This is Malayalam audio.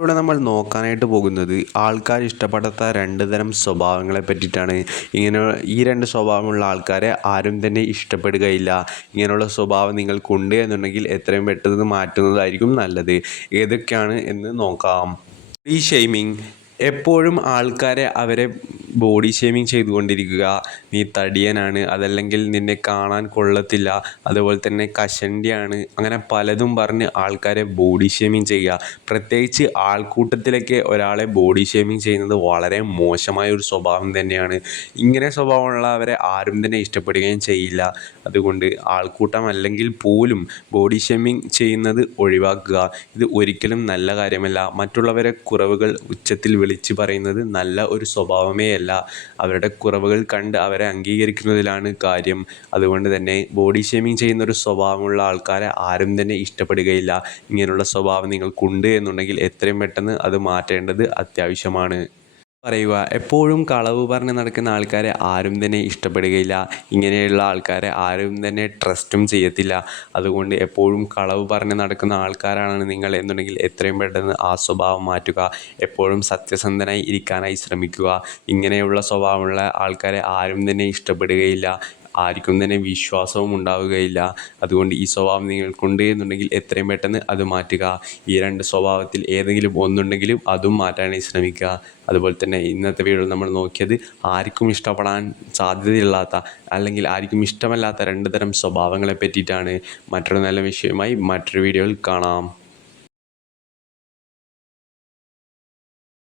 ഇവിടെ നമ്മൾ നോക്കാനായിട്ട് പോകുന്നത് ആൾക്കാർ ഇഷ്ടപ്പെടാത്ത രണ്ട് തരം സ്വഭാവങ്ങളെ പറ്റിയിട്ടാണ്. ഇങ്ങനെ ഈ രണ്ട് സ്വഭാവമുള്ള ആൾക്കാരെ ആരും തന്നെ ഇഷ്ടപ്പെടുകയില്ല. ഇങ്ങനെയുള്ള സ്വഭാവം നിങ്ങൾക്കുണ്ട് എന്നുണ്ടെങ്കിൽ എത്രയും പെട്ടെന്ന് മാറ്റുന്നതായിരിക്കും നല്ലത്. ഏതൊക്കെയാണ് എന്ന് നോക്കാം. ഈ ഷെയ്മിങ് എപ്പോഴും ആൾക്കാരെ അവരെ ബോഡി ഷെയ്മിങ് ചെയ്തുകൊണ്ടിരിക്കുക. നീ തടിയനാണ്, അതല്ലെങ്കിൽ നിന്നെ കാണാൻ കൊള്ളത്തില്ല, അതുപോലെ തന്നെ കഷണ്ടിയാണ്, അങ്ങനെ പലതും പറഞ്ഞ് ആൾക്കാരെ ബോഡി ഷെയ്മിങ് ചെയ്യുക. പ്രത്യേകിച്ച് ആൾക്കൂട്ടത്തിലൊക്കെ ഒരാളെ ബോഡി ഷെയ്മിങ് ചെയ്യുന്നത് വളരെ മോശമായ ഒരു സ്വഭാവം തന്നെയാണ്. ഇങ്ങനെ സ്വഭാവമുള്ളവരെ ആരും തന്നെ ഇഷ്ടപ്പെടുകയും ചെയ്യില്ല. അതുകൊണ്ട് ആൾക്കൂട്ടം അല്ലെങ്കിൽ പോലും ബോഡി ഷെയ്മിങ് ചെയ്യുന്നത് ഒഴിവാക്കുക. ഇത് ഒരിക്കലും നല്ല കാര്യമല്ല. മറ്റുള്ളവരെ കുറവുകൾ ഉച്ചത്തിൽ വിളിച്ച് പറയുന്നത് നല്ല ഒരു സ്വഭാവമേ അല്ല. അവരുടെ കുറവുകൾ കണ്ട് അവരെ അംഗീകരിക്കുന്നതിലാണ് കാര്യം. അതുകൊണ്ട് തന്നെ ബോഡി ഷെയ്മിങ് ചെയ്യുന്ന ഒരു സ്വഭാവമുള്ള ആൾക്കാരെ ആരും തന്നെ ഇഷ്ടപ്പെടുകയില്ല. ഇങ്ങനെയുള്ള സ്വഭാവം നിങ്ങൾക്കുണ്ട് എന്നുണ്ടെങ്കിൽ എത്രയും പെട്ടെന്ന് അത് മാറ്റേണ്ടത് അത്യാവശ്യമാണ്. പറയുക എപ്പോഴും കളവ് പറഞ്ഞ് നടക്കുന്ന ആൾക്കാരെ ആരും തന്നെ ഇഷ്ടപ്പെടുകയില്ല. ഇങ്ങനെയുള്ള ആൾക്കാരെ ആരും തന്നെ ട്രസ്റ്റും ചെയ്യത്തില്ല. അതുകൊണ്ട് എപ്പോഴും കളവ് പറഞ്ഞ് നടക്കുന്ന ആൾക്കാരാണ് നിങ്ങൾ എന്നുണ്ടെങ്കിൽ എത്രയും പെട്ടെന്ന് ആ സ്വഭാവം മാറ്റുക. എപ്പോഴും സത്യസന്ധനായി ഇരിക്കാനായി ശ്രമിക്കുക. ഇങ്ങനെയുള്ള സ്വഭാവമുള്ള ആൾക്കാരെ ആരും തന്നെ ഇഷ്ടപ്പെടുകയില്ല. ആർക്കും തന്നെ വിശ്വാസവും ഉണ്ടാവുകയില്ല. അതുകൊണ്ട് ഈ സ്വഭാവം നിങ്ങൾക്കുണ്ട് എന്നുണ്ടെങ്കിൽ എത്രയും പെട്ടെന്ന് അത് മാറ്റുക. ഈ രണ്ട് സ്വഭാവത്തിൽ ഏതെങ്കിലും ഒന്നുണ്ടെങ്കിലും അതും മാറ്റാനായി ശ്രമിക്കുക. അതുപോലെ തന്നെ ഇന്നത്തെ വീഡിയോയിൽ നമ്മൾ നോക്കിയത് ആർക്കും ഇഷ്ടപ്പെടാൻ സാധ്യതയില്ലാത്ത അല്ലെങ്കിൽ ആർക്കും ഇഷ്ടമല്ലാത്ത രണ്ട് തരം സ്വഭാവങ്ങളെ പറ്റിയിട്ടാണ്. മറ്റൊരു നല്ല വിഷയമായി മറ്റൊരു വീഡിയോയിൽ കാണാം.